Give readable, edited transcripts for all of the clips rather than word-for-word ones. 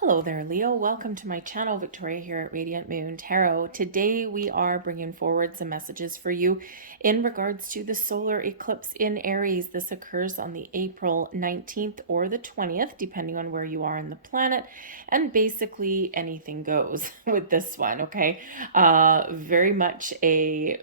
Hello there, Leo. Welcome to my channel, Victoria here at Radiant Moon Tarot. Today we are bringing forward some messages for you in regards to the solar eclipse in Aries. This occurs on the April 19th or the 20th, depending on where you are in the planet. And basically anything goes with this one, okay? Very much a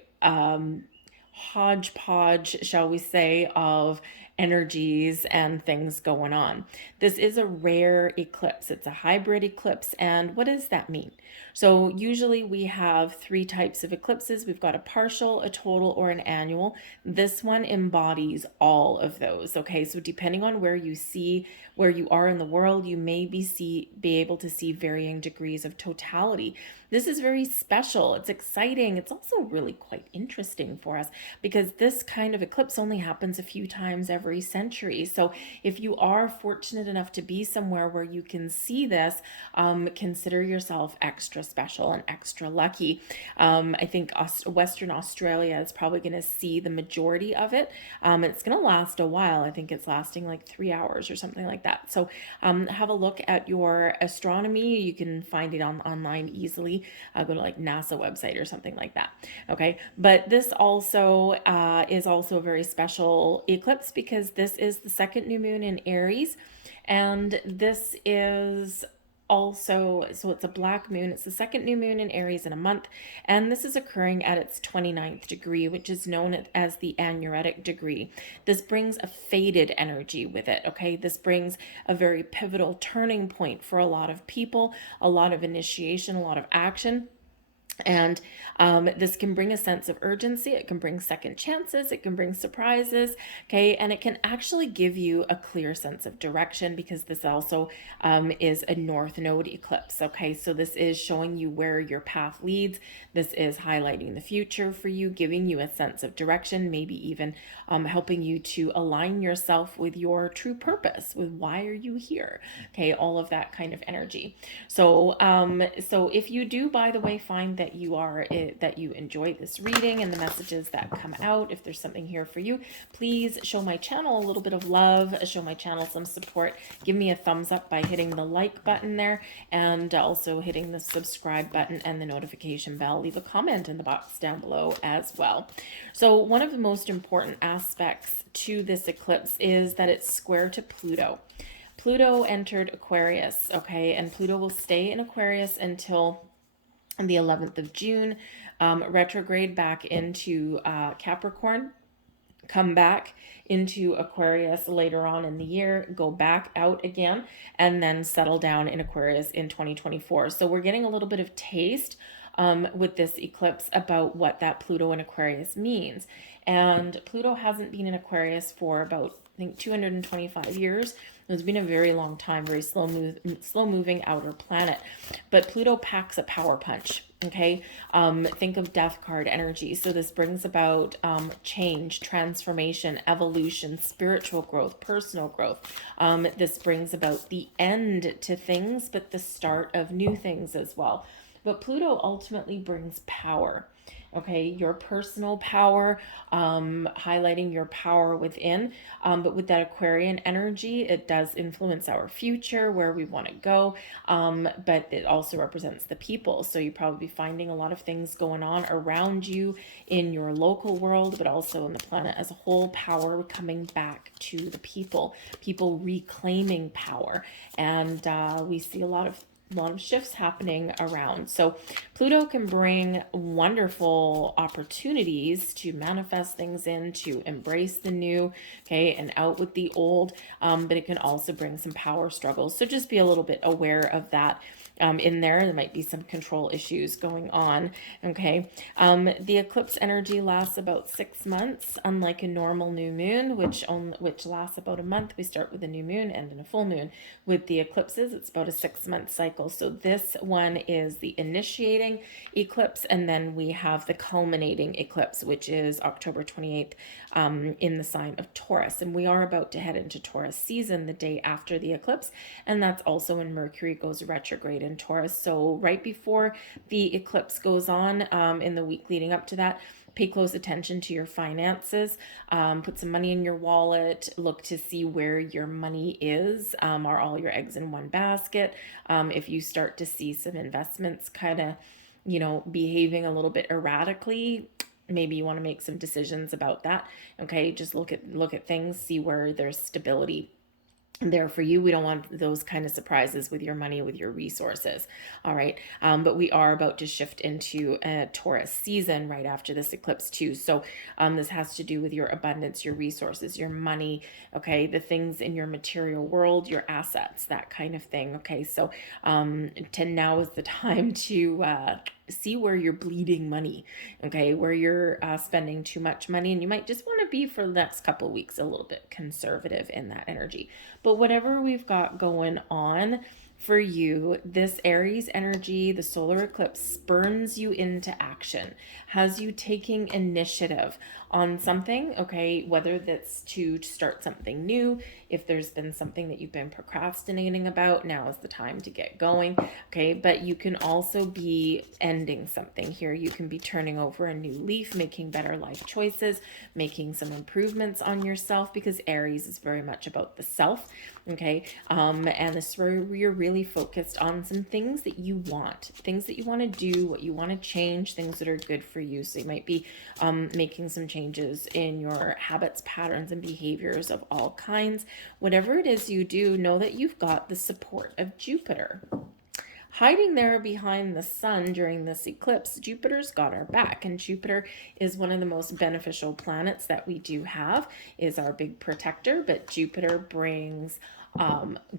hodgepodge, shall we say, of energies and things going on. This is a rare eclipse. It's a hybrid eclipse. And what does that mean? So usually we have three types of eclipses. We've got a partial, a total, or an annual. This one embodies all of those. Okay, so depending on where you are in the world, you may be able to see varying degrees of totality. This is very special. It's exciting. It's also really quite interesting for us because this kind of eclipse only happens a few times every century. So if you are fortunate enough to be somewhere where you can see this, consider yourself extra special and extra lucky. I think Western Australia is probably going to see the majority of it. It's going to last a while. I think it's lasting like 3 hours or something like that. So have a look at your astronomy. You can find it online easily. Go to like NASA website or something like that. Okay, but this also is also a very special eclipse because this is the second new moon in Aries, and this is also, so it's a black moon. It's the second new moon in Aries in a month, and this is occurring at its 29th degree, which is known as the anuretic degree. This brings a faded energy with it. Okay, this brings a very pivotal turning point for a lot of people, a lot of initiation, a lot of action. And this can bring a sense of urgency. It can bring second chances. It can bring surprises. Okay. And it can actually give you a clear sense of direction because this also is a north node eclipse. Okay. So this is showing you where your path leads. This is highlighting the future for you, giving you a sense of direction, maybe even helping you to align yourself with your true purpose, with why are you here? Okay. All of that kind of energy. So if you do, by the way, find that you enjoy this reading and the messages that come out, if there's something here for you, please show my channel a little bit of love, show my channel some support. Give me a thumbs up by hitting the like button there, and also hitting the subscribe button and the notification bell. Leave a comment in the box down below as well. So one of the most important aspects to this eclipse is that it's square to Pluto. Pluto entered Aquarius, okay, and Pluto will stay in Aquarius until the 11th of June, retrograde back into Capricorn, come back into Aquarius later on in the year, go back out again, and then settle down in Aquarius in 2024. So we're getting a little bit of taste with this eclipse about what that Pluto in Aquarius means. And Pluto hasn't been in Aquarius for about, I think, 225 years. It's been a very long time, very slow moving outer planet. But Pluto packs a power punch. Okay, think of death card energy. So this brings about change, transformation, evolution, spiritual growth, personal growth. This brings about the end to things, but the start of new things as well. But Pluto ultimately brings power. Okay, your personal power, highlighting your power within. But with that Aquarian energy, it does influence our future, where we want to go. But it also represents the people. So you probably be finding a lot of things going on around you in your local world, but also in the planet as a whole. Power coming back to the people reclaiming power. And we see a lot of shifts happening around. So Pluto can bring wonderful opportunities to manifest things in, to embrace the new, okay, and out with the old. But it can also bring some power struggles. So just be a little bit aware of that. In there might be some control issues going on. Okay. The eclipse energy lasts about 6 months, unlike a normal new moon, which lasts about a month. We start with a new moon and then a full moon. With the eclipses, it's about a 6-month cycle. So this one is the initiating eclipse, and then we have the culminating eclipse, which is October 28th, in the sign of Taurus. And we are about to head into Taurus season the day after the eclipse, and that's also when Mercury goes retrograde in Taurus. So right before the eclipse goes on, in the week leading up to that, pay close attention to your finances. Put some money in your wallet. Look to see where your money is. Are all your eggs in one basket? If you start to see some investments kind of, behaving a little bit erratically, maybe you want to make some decisions about that. Okay, just look at things, see where there's stability there for you. We don't want those kind of surprises with your money, with your resources. All right. But we are about to shift into a Taurus season right after this eclipse too. So this has to do with your abundance, your resources, your money. Okay. The things in your material world, your assets, that kind of thing. Okay. So now is the time to see where you're bleeding money. Okay. Where you're spending too much money, and you might just want to be, for the next couple of weeks, a little bit conservative in that energy. But whatever we've got going on for you, this Aries energy, the solar eclipse, spurns you into action, has you taking initiative on something, okay, whether that's to start something new. If there's been something that you've been procrastinating about, now is the time to get going, okay. But you can also be ending something here. You can be turning over a new leaf, making better life choices, making some improvements on yourself, because Aries is very much about the self, okay. And this is where you're really focused on some things that you want to do, what you want to change, things that are good for you. So you might be making some changes in your habits, patterns, and behaviors of all kinds. Whatever it is you do, know that you've got the support of Jupiter. Hiding there behind the sun during this eclipse, Jupiter's got our back, and Jupiter is one of the most beneficial planets that we do have, is our big protector. But Jupiter brings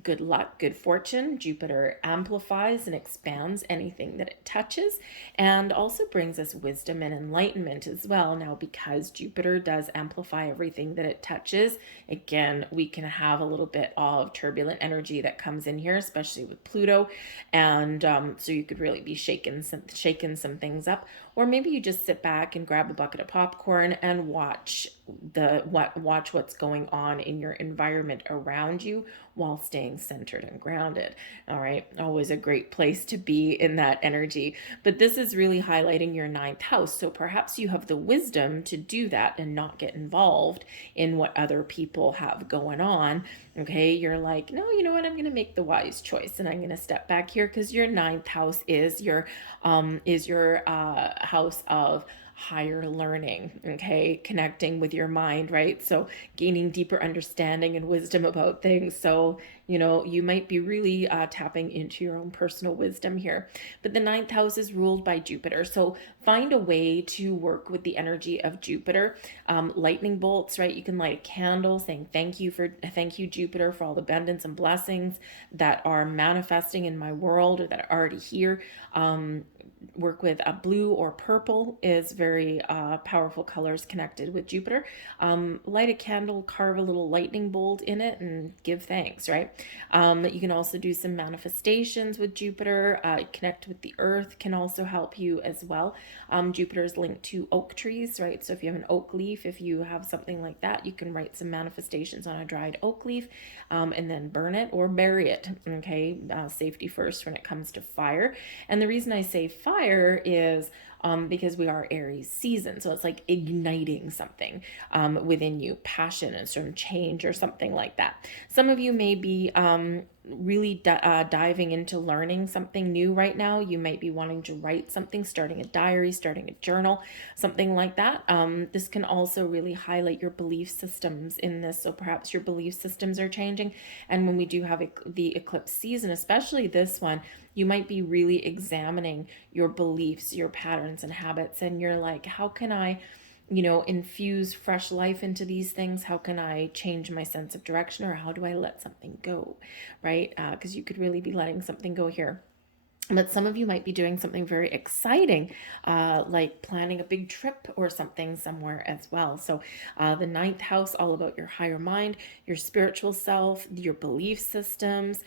good luck, good fortune. Jupiter amplifies and expands anything that it touches, and also brings us wisdom and enlightenment as well. Now, because Jupiter does amplify everything that it touches, again, we can have a little bit of turbulent energy that comes in here, especially with Pluto. And so you could really be shaking some things up. Or maybe you just sit back and grab a bucket of popcorn and watch what's going on in your environment around you while staying centered and grounded. All right, always a great place to be in that energy. But this is really highlighting your ninth house, so perhaps you have the wisdom to do that and not get involved in what other people have going on. Okay, you're like, no, you know what, I'm going to make the wise choice, and I'm going to step back here, because your ninth house is your house of higher learning, okay, connecting with your mind, right? So gaining deeper understanding and wisdom about things. So you might be really tapping into your own personal wisdom here. But the ninth house is ruled by Jupiter, so find a way to work with the energy of Jupiter. Lightning bolts, right? You can light a candle saying thank you Jupiter, for all the abundance and blessings that are manifesting in my world, or that are already here. Work with a blue or purple, is very powerful colors connected with Jupiter. Light a candle, carve a little lightning bolt in it, and give thanks, right? You can also do some manifestations with Jupiter. Connect with the earth can also help you as well. Jupiter is linked to oak trees, right? So if you have an oak leaf, if you have something like that, you can write some manifestations on a dried oak leaf, and then burn it or bury it, okay? Safety first when it comes to fire. And the reason I say fire is because we are Aries season. So it's like igniting something within you, passion and some change or something like that. Some of you may be really diving into learning something new right now. You might be wanting to write something, starting a diary, starting a journal, something like that. This can also really highlight your belief systems in this. So perhaps your belief systems are changing. And when we do have the eclipse season, especially this one, you might be really examining your beliefs, your patterns and habits. And you're like, how can I infuse fresh life into these things? How can I change my sense of direction, or how do I let something go, right? Because you could really be letting something go here. But some of you might be doing something very exciting, like planning a big trip or something somewhere as well. So the ninth house, all about your higher mind, your spiritual self, your belief systems,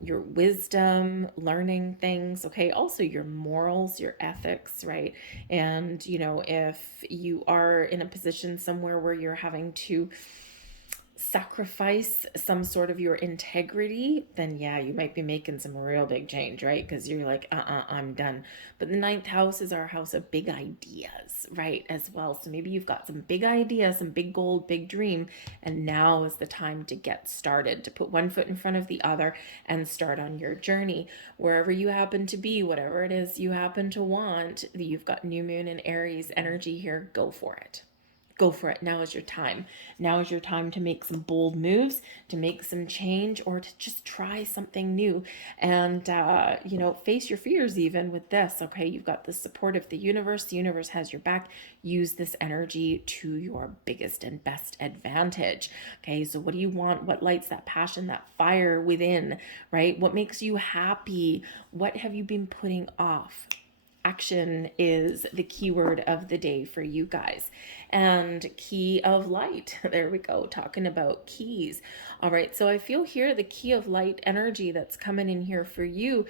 your wisdom, learning things, okay? Also your morals, your ethics, right? And, if you are in a position somewhere where you're having to sacrifice some sort of your integrity, then yeah, you might be making some real big change, right? Because you're like, I'm done. But the ninth house is our house of big ideas, right? As well. So maybe you've got some big ideas, some big goal, big dream, and now is the time to get started, to put one foot in front of the other and start on your journey. Wherever you happen to be, whatever it is you happen to want, you've got new moon and Aries energy here, go for it. Go for it. Now is your time. Now is your time to make some bold moves, to make some change, or to just try something new. And, face your fears even with this. Okay. You've got the support of the universe. The universe has your back. Use this energy to your biggest and best advantage. Okay. So, what do you want? What lights that passion, that fire within, right? What makes you happy? What have you been putting off? Action is the keyword of the day for you guys. And key of light. There we go, talking about keys. All right, so I feel here the key of light energy that's coming in here for you.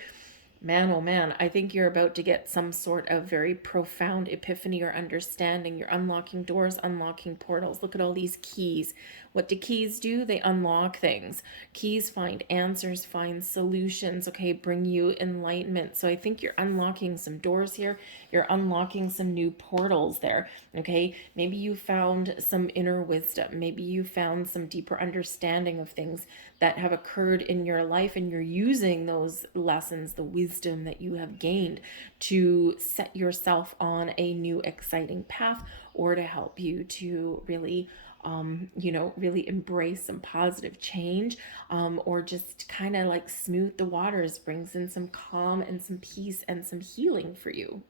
Man, oh man, I think you're about to get some sort of very profound epiphany or understanding. You're unlocking doors, unlocking portals. Look at all these keys. What do keys do? They unlock things. Keys find answers, find solutions, okay, bring you enlightenment. So I think you're unlocking some doors here. You're unlocking some new portals there, okay? Maybe you found some inner wisdom. Maybe you found some deeper understanding of things that have occurred in your life, and you're using those lessons, the wisdom that you have gained, to set yourself on a new exciting path, or to help you to really really embrace some positive change, or just kind of like smooth the waters, brings in some calm and some peace and some healing for you.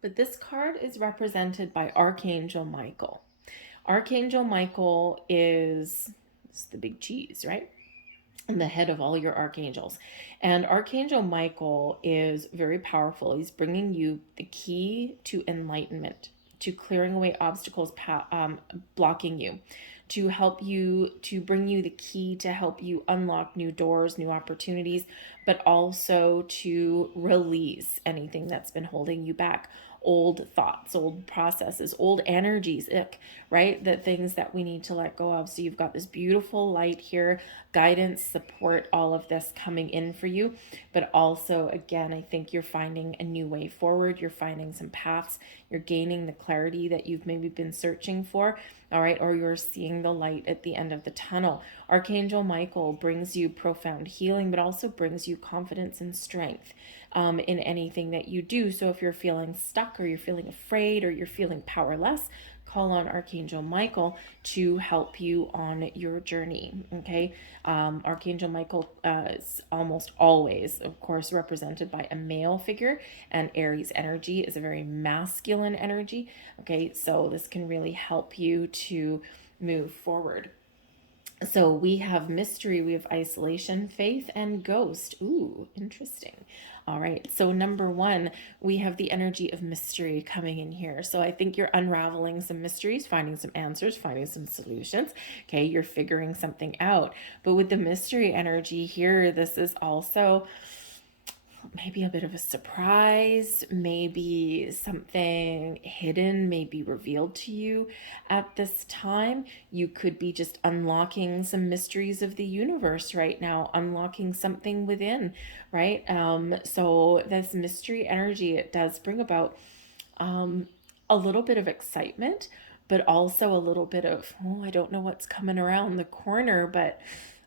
But this card is represented by Archangel Michael. Archangel Michael is the big cheese, right? And the head of all your archangels. And Archangel Michael is very powerful. He's bringing you the key to enlightenment, to clearing away obstacles blocking you, to help you, to bring you the key to help you unlock new doors, new opportunities, but also to release anything that's been holding you back. Old thoughts, old processes, old energies, right? The things that we need to let go of. So you've got this beautiful light here, guidance, support, all of this coming in for you. But also, again, I think you're finding a new way forward. You're finding some paths. You're gaining the clarity that you've maybe been searching for. All right. Or you're seeing the light at the end of the tunnel. Archangel Michael brings you profound healing, but also brings you confidence and strength in anything that you do. So if you're feeling stuck, or you're feeling afraid, or you're feeling powerless, call on Archangel Michael to help you on your journey. Okay. Archangel Michael is almost always, of course, represented by a male figure, and Aries energy is a very masculine energy. Okay. So this can really help you to move forward. So we have mystery, we have isolation, faith, and ghost. Ooh, interesting. All right. So number one, we have the energy of mystery coming in here. So I think you're unraveling some mysteries, finding some answers, finding some solutions. Okay. You're figuring something out. But with the mystery energy here, this is also maybe a bit of a surprise, maybe something hidden may be revealed to you at this time. You could be just unlocking some mysteries of the universe right now, unlocking something within, right? So this mystery energy, it does bring about a little bit of excitement, but also a little bit of, oh, I don't know what's coming around the corner, but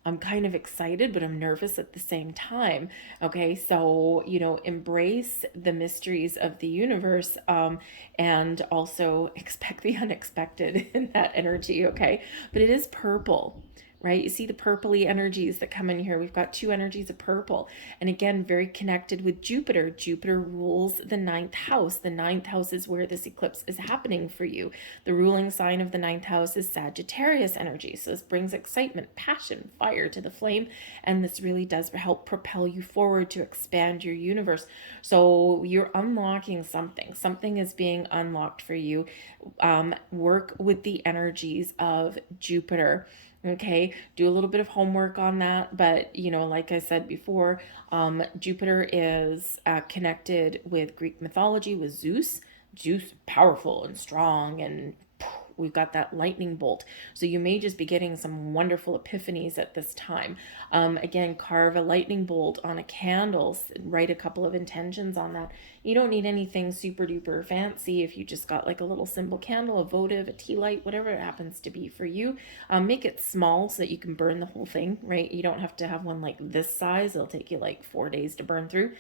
I'm kind of excited, but I'm nervous at the same time. Okay, so, embrace the mysteries of the universe, and also expect the unexpected in that energy. Okay, but it is purple. Right? You see the purpley energies that come in here. We've got two energies of purple. And again, very connected with Jupiter. Jupiter rules the ninth house. The ninth house is where this eclipse is happening for you. The ruling sign of the ninth house is Sagittarius energy. So this brings excitement, passion, fire to the flame. And this really does help propel you forward to expand your universe. So you're unlocking something. Something is being unlocked for you. Work with the energies of Jupiter. Okay, do a little bit of homework on that. But, like I said before, Jupiter is connected with Greek mythology, with Zeus. Zeus, powerful and strong and we've got that lightning bolt. So you may just be getting some wonderful epiphanies at this time. Again, carve a lightning bolt on a candle, write a couple of intentions on that. You don't need anything super duper fancy. If you just got like a little symbol candle, a votive, a tea light, whatever it happens to be for you, make it small so that you can burn the whole thing, right? You don't have to have one like this size. It'll take you like 4 days to burn through.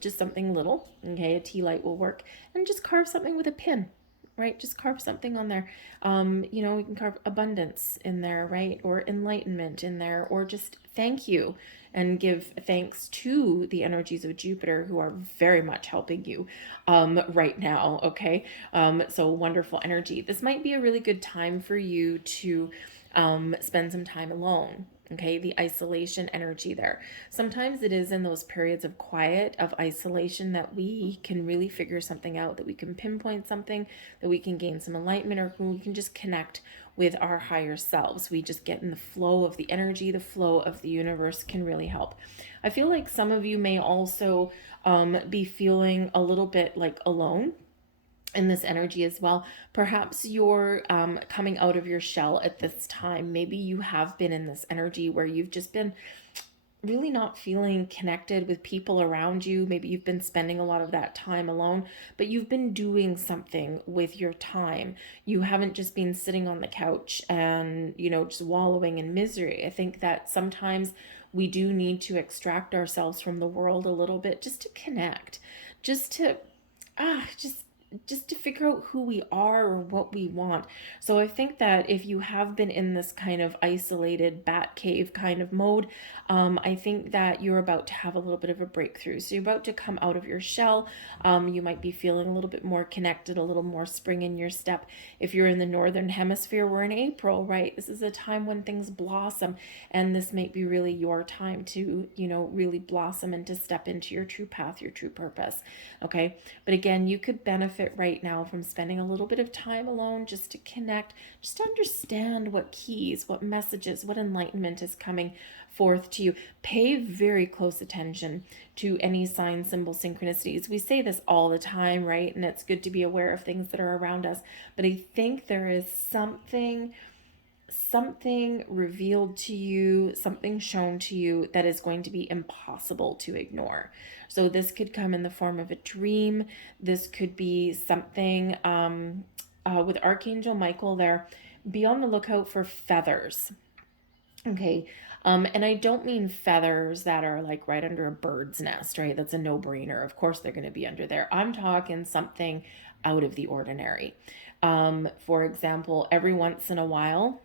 Just something little, okay? A tea light will work. And just carve something with a pin, right? Just carve something on there. You can carve abundance in there, right? Or enlightenment in there, or just thank you, and give thanks to the energies of Jupiter who are very much helping you right now, okay? So wonderful energy. This might be a really good time for you to spend some time alone. Okay, the isolation energy there. Sometimes it is in those periods of quiet, of isolation, that we can really figure something out, that we can pinpoint something, that we can gain some enlightenment, or we can just connect with our higher selves. We just get in the flow of the energy, the flow of the universe can really help. I feel like some of you may also be feeling a little bit like alone in this energy as well. Perhaps you're coming out of your shell at this time. Maybe you have been in this energy where you've just been really not feeling connected with people around you. Maybe you've been spending a lot of that time alone, but you've been doing something with your time. You haven't just been sitting on the couch and, just wallowing in misery. I think that sometimes we do need to extract ourselves from the world a little bit, just to connect, just to just to figure out who we are or what we want. So I think that if you have been in this kind of isolated bat cave kind of mode, I think that you're about to have a little bit of a breakthrough. So you're about to come out of your shell. You might be feeling a little bit more connected, a little more spring in your step. If you're in the northern hemisphere, we're in April, right? This is a time when things blossom, and this might be really your time to, really blossom and to step into your true path, your true purpose. Okay. But again, you could benefit right now from spending a little bit of time alone, just to connect, just to understand what keys, what messages, what enlightenment is coming forth to you. Pay very close attention to any sign, symbol, synchronicities. We say this all the time, right? And it's good to be aware of things that are around us. But I think there is something revealed to you, something shown to you that is going to be impossible to ignore. So this could come in the form of a dream. This could be something with Archangel Michael there. Be on the lookout for feathers. Okay. And I don't mean feathers that are like right under a bird's nest, right? That's a no-brainer. Of course they're going to be under there. I'm talking something out of the ordinary. For example, every once in a while,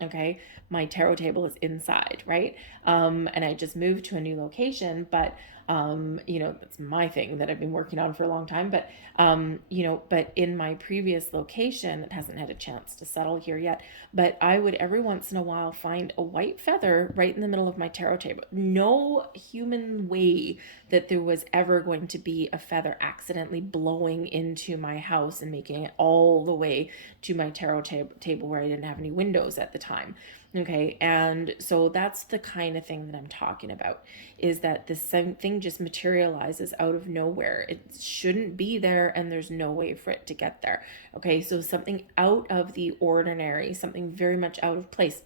okay, my tarot table is inside, right? And I just moved to a new location, but that's my thing that I've been working on for a long time. But but in my previous location, it hasn't had a chance to settle here yet. But I would every once in a while find a white feather right in the middle of my tarot table. No human way that there was ever going to be a feather accidentally blowing into my house and making it all the way to my tarot table where I didn't have any windows at the time. Okay, and so that's the kind of thing that I'm talking about, is that this same thing just materializes out of nowhere. It shouldn't be there, and there's no way for it to get there. Okay, so something out of the ordinary, something very much out of place.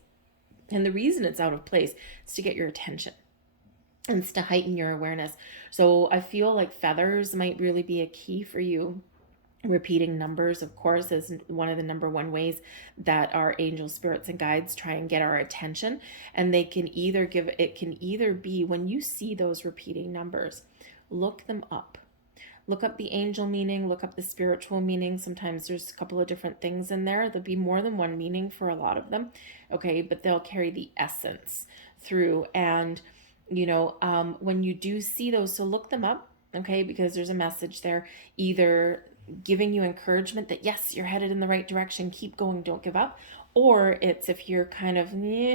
And the reason it's out of place is to get your attention. And it's to heighten your awareness. So I feel like feathers might really be a key for you. Repeating numbers, of course, is one of the number one ways that our angel spirits and guides try and get our attention. And it can either be when you see those repeating numbers, look them up. Look up the angel meaning, look up the spiritual meaning. Sometimes there's a couple of different things in there. There'll be more than one meaning for a lot of them. Okay, but they'll carry the essence through. And when you do see those, so look them up, okay, because there's a message there, either giving you encouragement that yes, you're headed in the right direction, keep going, don't give up. Or it's if you're kind of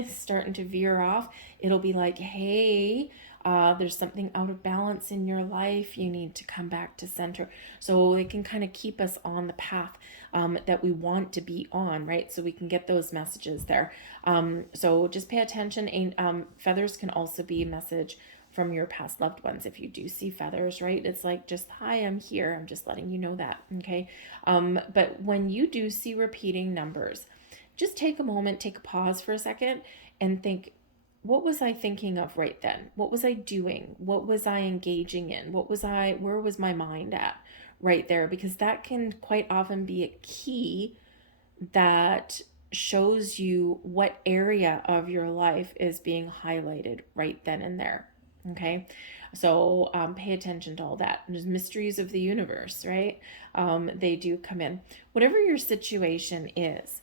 starting to veer off, it'll be like, hey, there's something out of balance in your life, you need to come back to center. So they can kind of keep us on the path that we want to be on, right? So we can get those messages there. So just pay attention. Feathers can also be a message from your past loved ones. If you do see feathers, right, it's like, just, hi, I'm here, I'm just letting you know that. Okay. But when you do see repeating numbers, just take a moment, take a pause for a second, and think, what was I thinking of right then? What was I doing? What was I engaging in? Where was my mind at right there? Because that can quite often be a key that shows you what area of your life is being highlighted right then and there. Okay. So pay attention to all that. There's mysteries of the universe, right? They do come in. Whatever your situation is,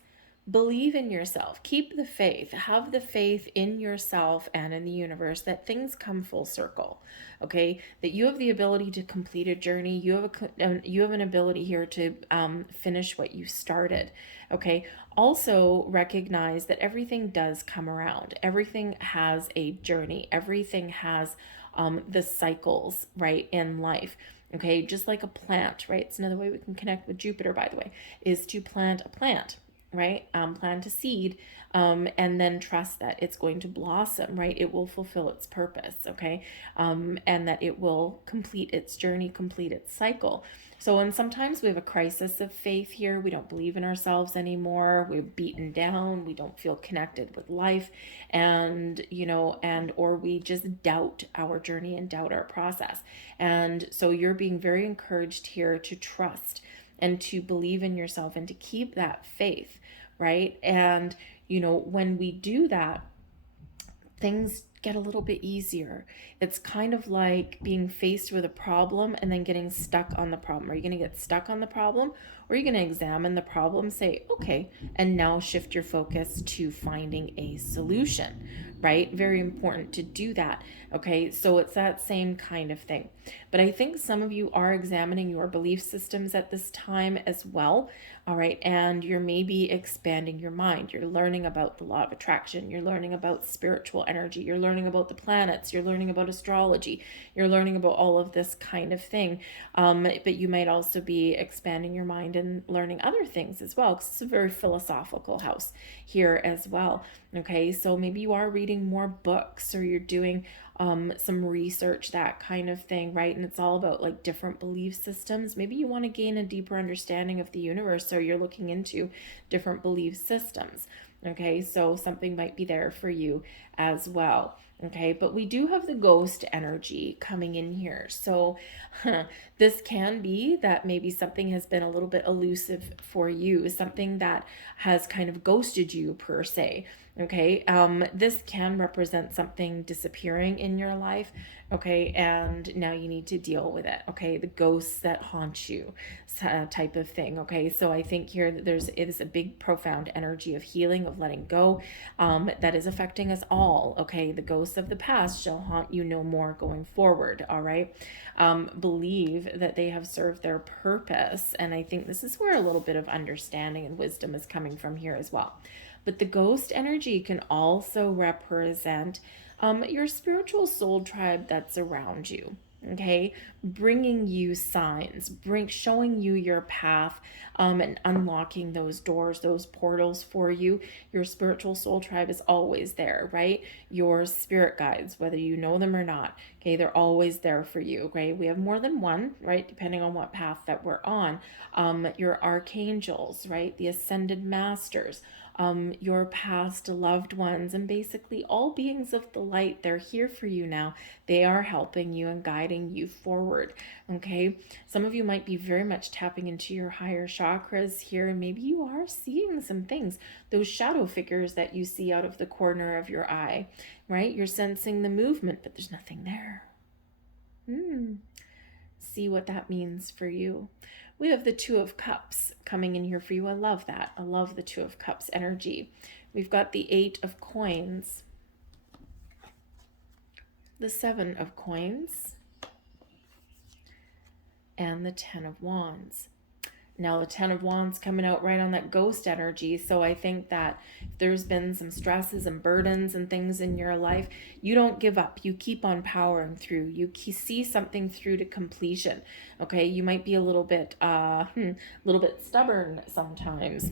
believe in yourself, keep the faith, have the faith in yourself and in the universe that things come full circle. Okay, that you have the ability to complete a journey. You have an ability here to finish what you started. Okay, also recognize that everything does come around. Everything has a journey. Everything has the cycles, right, in life. Okay, just like a plant, right? It's another way we can connect with Jupiter, by the way, is to plant a plant, right? Plant a seed, and then trust that it's going to blossom, right? It will fulfill its purpose, okay? And that it will complete its journey, complete its cycle. So, and sometimes we have a crisis of faith here. We don't believe in ourselves anymore. We're beaten down. We don't feel connected with life, and or we just doubt our journey and doubt our process. And so, you're being very encouraged here to trust and to believe in yourself and to keep that faith, right? And when we do that, things get a little bit easier. It's kind of like being faced with a problem and then getting stuck on the problem. Are you going to get stuck on the problem, or are you going to examine the problem, say, okay, and now shift your focus to finding a solution, right? Very important to do that. Okay, so it's that same kind of thing. But I think some of you are examining your belief systems at this time as well. All right, and you're maybe expanding your mind. You're learning about the law of attraction. You're learning about spiritual energy. You're learning about the planets. You're learning about astrology. You're learning about all of this kind of thing. But you might also be expanding your mind and learning other things as well, because it's a very philosophical house here as well. Okay, so maybe you are reading more books, or you're doing some research, that kind of thing, right? And it's all about like different belief systems. Maybe you want to gain a deeper understanding of the universe, so you're looking into different belief systems. Okay, so something might be there for you as well. Okay, but we do have the ghost energy coming in here. So this can be that maybe something has been a little bit elusive for you, something that has kind of ghosted you per se. Okay, this can represent something disappearing in your life. Okay, and now you need to deal with it. Okay, the ghosts that haunt you, type of thing. Okay, so I think here that it is a big, profound energy of healing, of letting go, that is affecting us all. Okay, the ghosts of the past shall haunt you no more going forward. All right, believe that they have served their purpose, and I think this is where a little bit of understanding and wisdom is coming from here as well. But the ghost energy can also represent your spiritual soul tribe that's around you. Okay, bringing you signs, showing you your path, and unlocking those doors, those portals for you. Your spiritual soul tribe is always there, right? Your spirit guides, whether you know them or not, okay, they're always there for you. Okay, we have more than one, right? Depending on what path that we're on. Your archangels, right? The ascended masters, your past loved ones, and basically all beings of the light. They're here for you now. They are helping you and guiding you forward. Okay, some of you might be very much tapping into your higher chakras here, and maybe you are seeing some things, those shadow figures that you see out of the corner of your eye, right? You're sensing the movement, but there's nothing there. See what that means for you. We have the Two of Cups coming in here for you. I love that. I love the Two of Cups energy. We've got the Eight of Coins, the Seven of Coins, and the Ten of Wands. Now the Ten of Wands coming out right on that ghost energy. So I think that if there's been some stresses and burdens and things in your life, you don't give up. You keep on powering through. You see something through to completion. Okay, you might be a little bit stubborn sometimes.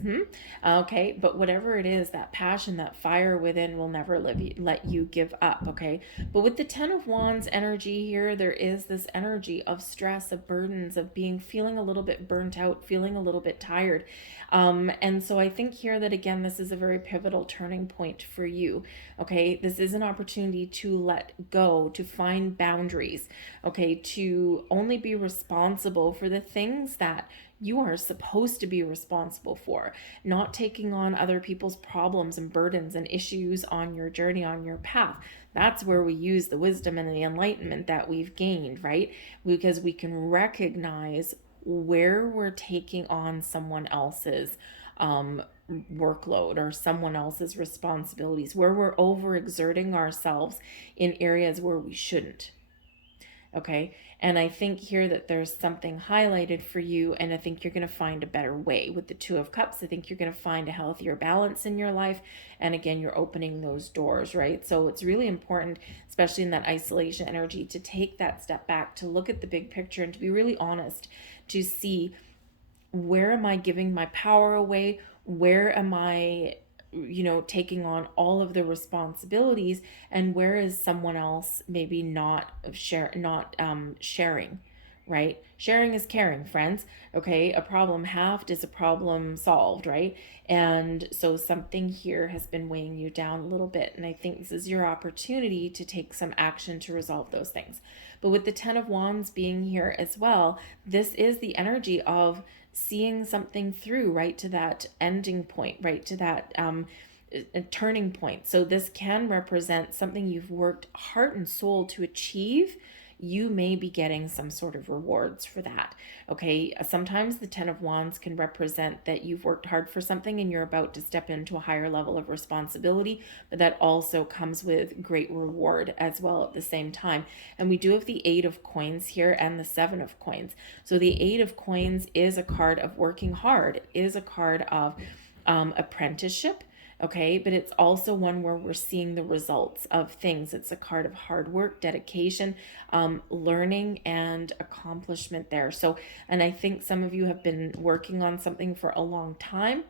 Okay, but whatever it is, that passion, that fire within will never let you give up. Okay, but with the Ten of Wands energy here, there is this energy of stress, of burdens, of feeling a little bit burnt out, feeling a little bit tired. And so I think here that again, this is a very pivotal turning point for you. Okay, this is an opportunity to let go, to find boundaries. Okay, to only be responsible for the things that you are supposed to be responsible for, not taking on other people's problems and burdens and issues on your journey, on your path. That's where we use the wisdom and the enlightenment that we've gained, right? Because we can recognize where we're taking on someone else's workload or someone else's responsibilities, where we're overexerting ourselves in areas where we shouldn't. Okay, and I think here that there's something highlighted for you, and I think you're going to find a better way with the Two of Cups. I think you're going to find a healthier balance in your life, and again, you're opening those doors, right? So it's really important, especially in that isolation energy, to take that step back, to look at the big picture, and to be really honest, to see, where am I giving my power away? Where am I, taking on all of the responsibilities, and where is someone else maybe not sharing, right? Sharing is caring, friends. Okay, a problem halved is a problem solved, right? And so something here has been weighing you down a little bit, and I think this is your opportunity to take some action to resolve those things. But with the Ten of Wands being here as well, this is the energy of seeing something through, right to that ending point, right to that a turning point. So this can represent something you've worked heart and soul to achieve. You may be getting some sort of rewards for that. Okay, sometimes the Ten of Wands can represent that you've worked hard for something and you're about to step into a higher level of responsibility, but that also comes with great reward as well at the same time. And we do have the Eight of Coins here and the Seven of Coins. So the Eight of Coins is a card of working hard, it is a card of apprenticeship. Okay, but it's also one where we're seeing the results of things. It's a card of hard work, dedication, learning, and accomplishment there. So, and I think some of you have been working on something for a long time,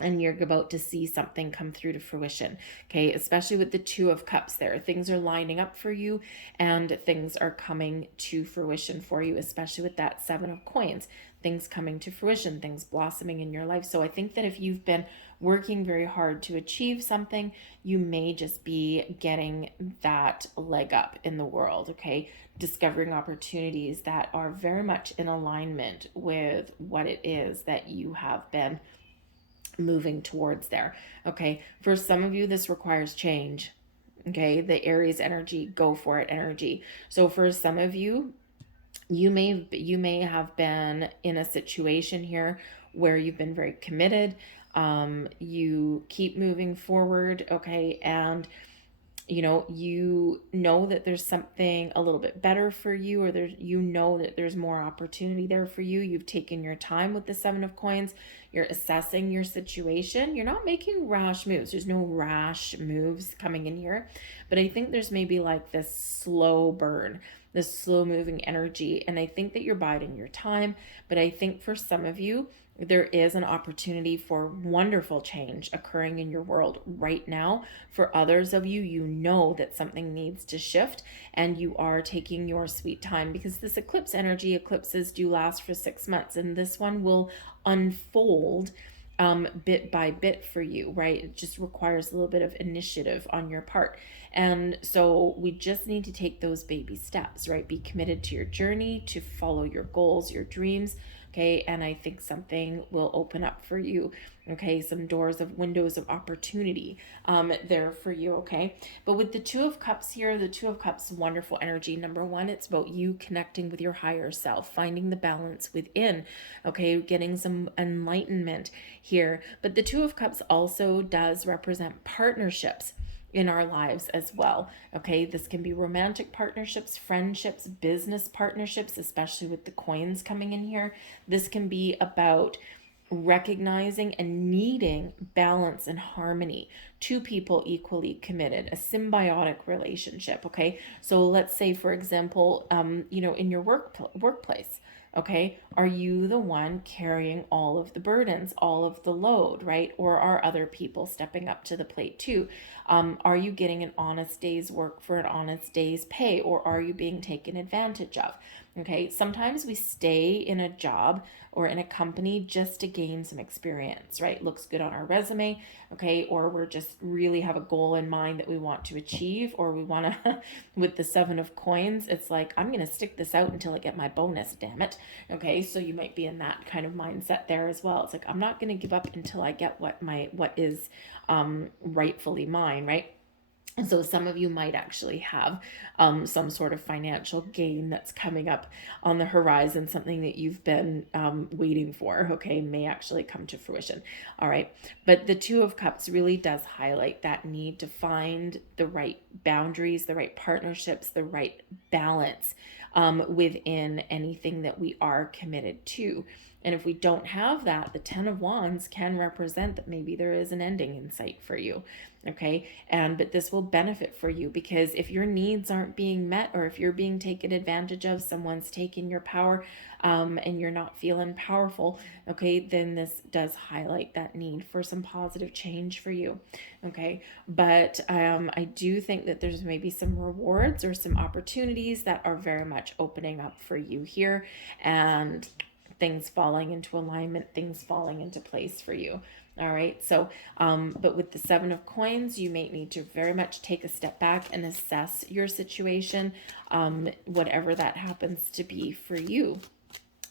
and you're about to see something come through to fruition. Okay, especially with the Two of Cups there, things are lining up for you and things are coming to fruition for you, especially with that Seven of Coins, things coming to fruition, things blossoming in your life. So I think that if you've been working very hard to achieve something, you may just be getting that leg up in the world. Okay, discovering opportunities that are very much in alignment with what it is that you have been moving towards there. Okay, for some of you, this requires change. Okay, the Aries energy, go for it energy. So for some of you, you may have been in a situation here where you've been very committed. You keep moving forward. Okay, and you know that there's something a little bit better for you, or that there's more opportunity there for you. You've taken your time with the Seven of Coins. You're assessing your situation. You're not making rash moves. There's no rash moves coming in here, but I think there's maybe like this slow burn, this slow moving energy, and I think that you're biding your time. But I think for some of you, there is an opportunity for wonderful change occurring in your world right now. For others of you, you know that something needs to shift and you are taking your sweet time, because this eclipse energy, eclipses do last for 6 months, and this one will unfold bit by bit for you, right? It just requires a little bit of initiative on your part. And so we just need to take those baby steps, right? Be committed to your journey, to follow your goals, your dreams. Okay, and I think something will open up for you. Okay, some windows of opportunity there for you. Okay, but with the Two of Cups here, the Two of Cups, wonderful energy. Number one, it's about you connecting with your higher self, finding the balance within. Okay, getting some enlightenment here. But the Two of Cups also does represent partnerships. in our lives as well. Okay, this can be romantic partnerships, friendships, business partnerships, especially with the coins coming in here. This can be about recognizing and needing balance and harmony, two people equally committed, a symbiotic relationship. Okay, so let's say, for example, in your workplace. Okay, are you the one carrying all of the burdens, all of the load, right? Or are other people stepping up to the plate too? Are you getting an honest day's work for an honest day's pay, or are you being taken advantage of? Okay, sometimes we stay in a job or in a company just to gain some experience, right? Looks good on our resume, okay? Or we're just really have a goal in mind that we want to achieve, or we want to, with the Seven of Coins, it's like, I'm going to stick this out until I get my bonus, damn it. Okay, so you might be in that kind of mindset there as well. It's like, I'm not going to give up until I get what is rightfully mine, right? So some of you might actually have some sort of financial gain that's coming up on the horizon, something that you've been waiting for, okay, may actually come to fruition. All right. But the Two of Cups really does highlight that need to find the right boundaries, the right partnerships, the right balance within anything that we are committed to. And if we don't have that, the Ten of Wands can represent that maybe there is an ending in sight for you. Okay. But this will benefit for you, because if your needs aren't being met, or if you're being taken advantage of, someone's taking your power, and you're not feeling powerful, okay, then this does highlight that need for some positive change for you. Okay. But I do think that there's maybe some rewards or some opportunities that are very much opening up for you here, and things falling into alignment, things falling into place for you. All right. So, but with the Seven of Coins, you may need to very much take a step back and assess your situation, whatever that happens to be for you.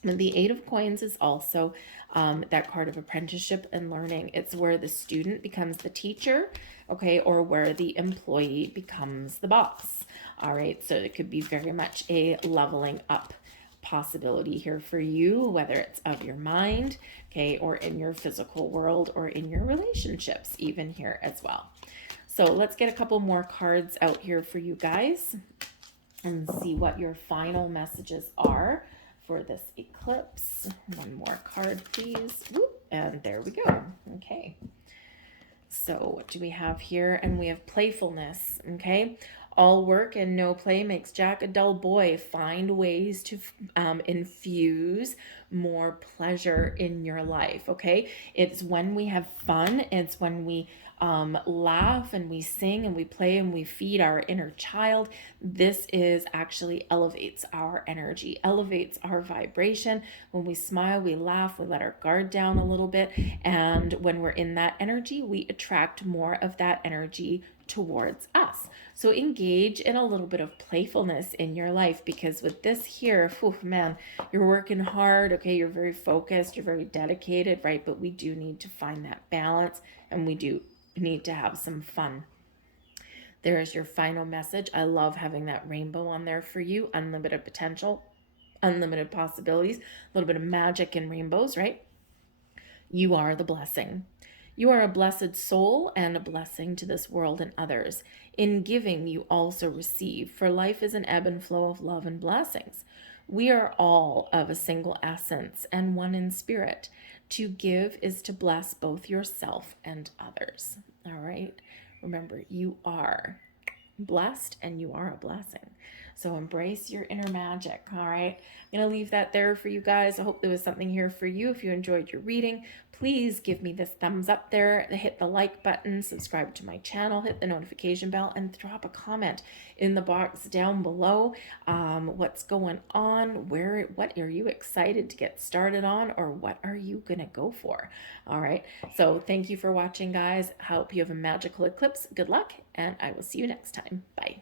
And the Eight of Coins is also that card of apprenticeship and learning. It's where the student becomes the teacher, okay, or where the employee becomes the boss. All right. So it could be very much a leveling up possibility here for you, whether it's of your mind, okay, or in your physical world, or in your relationships, even here as well. So let's get a couple more cards out here for you guys and see what your final messages are for this eclipse. One more card, please. Whoop, and there we go. Okay. So what do we have here? And we have playfulness, okay? All work and no play makes Jack a dull boy. Find ways to infuse more pleasure in your life, okay? It's when we have fun. It's when we laugh and we sing and we play and we feed our inner child. This is actually elevates our energy, elevates our vibration. When we smile, we laugh, we let our guard down a little bit. And when we're in that energy, we attract more of that energy towards us. So engage in a little bit of playfulness in your life, because with this here, whew, man, you're working hard, okay, you're very focused, you're very dedicated, right? But we do need to find that balance, and we do need to have some fun. There is your final message. I love having that rainbow on there for you. Unlimited potential, unlimited possibilities, a little bit of magic in rainbows, right? You are the blessing. You are a blessed soul and a blessing to this world and others. In giving, you also receive, for life is an ebb and flow of love and blessings. We are all of a single essence and one in spirit. To give is to bless both yourself and others. All right? Remember, you are blessed and you are a blessing. So embrace your inner magic. All right. I'm going to leave that there for you guys. I hope there was something here for you. If you enjoyed your reading, please give me this thumbs up there, hit the like button, subscribe to my channel, hit the notification bell, and drop a comment in the box down below. What's going on? What are you excited to get started on, or what are you going to go for? All right. So thank you for watching, guys. I hope you have a magical eclipse. Good luck, and I will see you next time. Bye.